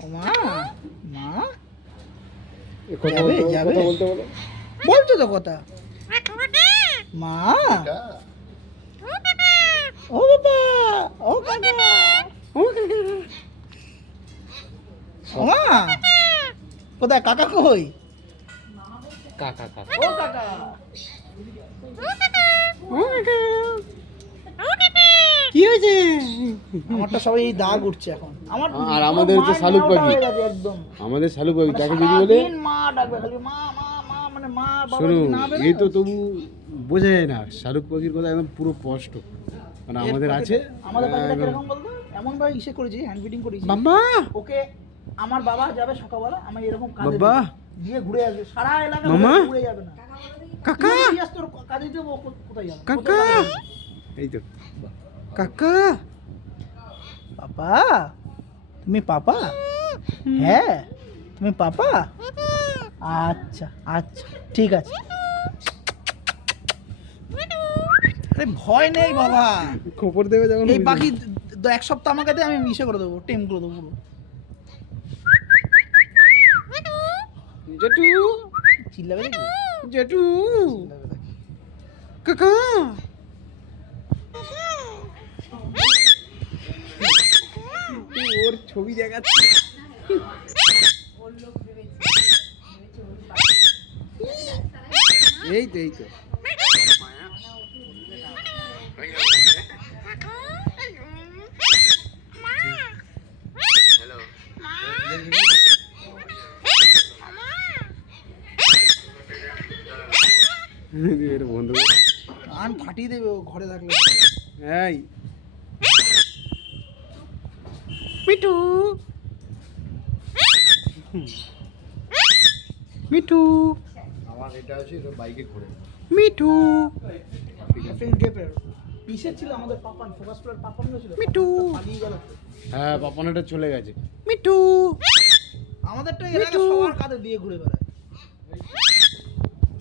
ও মা, মা কথা যাবে, বলতে যাবে। কথা বলতে বলো। বলছো তো কথা। মা, ও বাবা, ও কাকা, ও কাকা, ও মা, কোথায় কাকা কই? কাকা কাকা ও কাকা, ও কাকা, কি হয়েছে? আমারটা সবাই এই দাগ উঠছে এখন। আমার আর আমাদের হচ্ছে মায়ের শালুক ন্যাওটা পাখি। হয়ে গেছে একদম। আমাদের শালুক পাখি মানে তাকে যদি বলে সারাদিন মা ডাকবে খালি মা মা মা, মানে মা বাবা শোনো, যদি না বেরোয়, এই তো তবু বোঝা যায় না শালুক পাখির কথা একদম পুরো স্পষ্ট। মানে এর আমাদের পাখিটা- আছে আমাদের পাখিটা একদম। কিরকম বলতো, এমন ভাবে ইসে করেছি, হ্যান্ড ফিডিং করেছি, বাবা ওকে আমার বাবা যাবে সকালবেলা, আমি এরকম কাঁধে বাবা। দেবো, দিয়ে ঘুরে আসবে সারা এলাকা, মামা। ঘুরে যাবে না। কাকা তুই যদি যাস তোর কাঁধে দেবো, কোথায় যাবে? কাকা। কোথায় যাবে? এই তো কাকা পাপা, তুমি পাপা? হ্যাঁ, তুমি পাপা? আচ্ছা আচ্ছা, ঠিক আছে। আরে ভয় নেই বাবা, খবর দেবে যখন এই পাখি এক সপ্তাহ আমাকে দে, আমি মিশে করে দেবো, টেম করে দেবো পুরো। জেঠু চিল্লাবে নাকি? জেঠু চিল্লাবে নাকি? কাকা ওর ছবি দেখাচ্ছে। এই তো এই তো এটা বন্ধ কর। কান ফাটিয়ে দেবে ও ঘরে থাকলে। এই মিঠু মিঠু আমার এটা আছে, এটা বাইকে ঘোরে। মিঠু পিসের ছিল আমাদের পাপান, ফোকাস প্লার পাপান ছিল, মিঠু। পালিয়ে গেল। হ্যাঁ পাপনাটা চলে গেছে মিঠু আমাদেরটা এলাকা সবার কাঁধে দিয়ে ঘুরে বেড়ায়।